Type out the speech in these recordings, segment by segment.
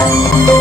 Música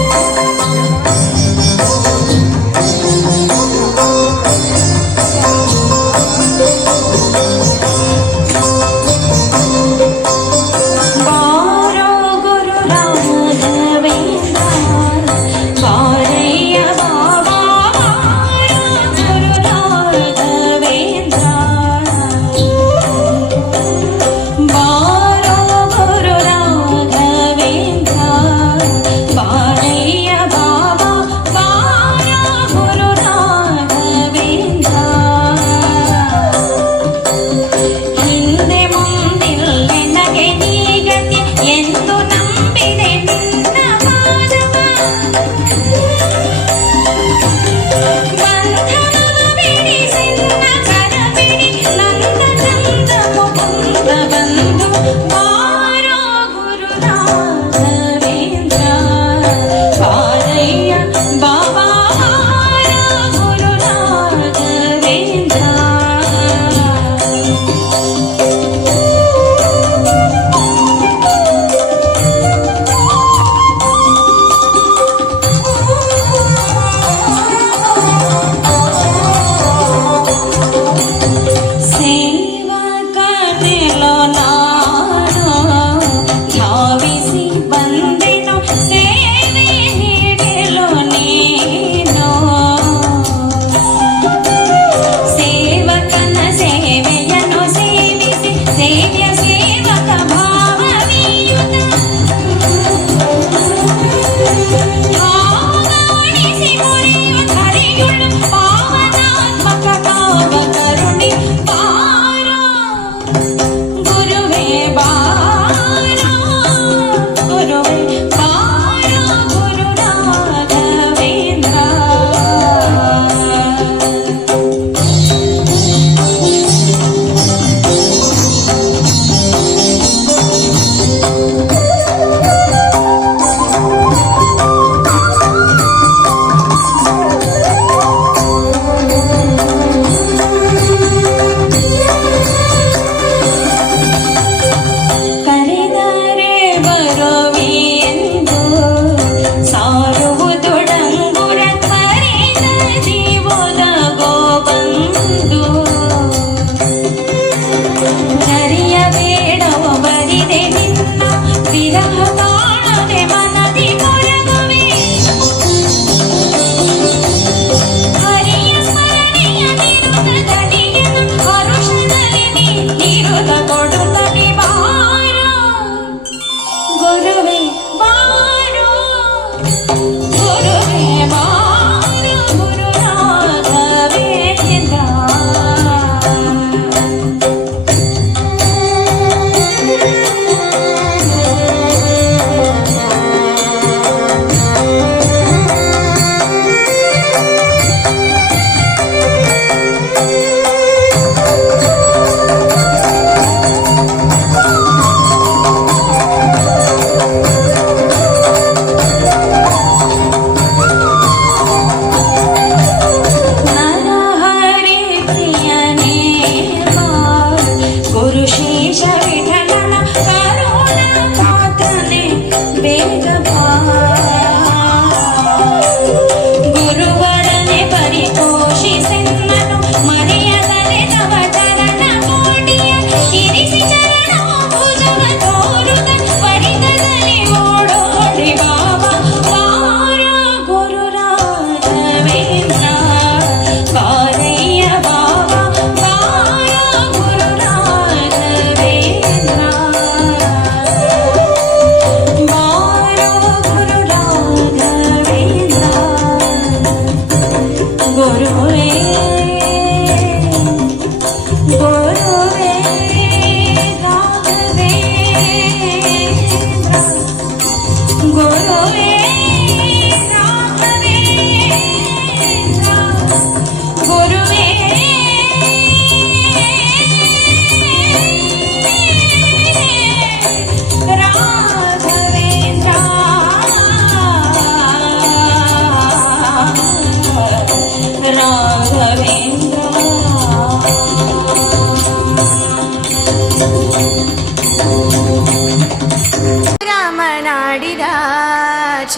करो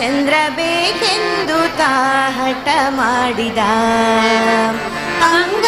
ಚಂದ್ರ ಬೇಕೆಂದು ತಾಹಟ ಮಾಡಿದ ಅಂಗ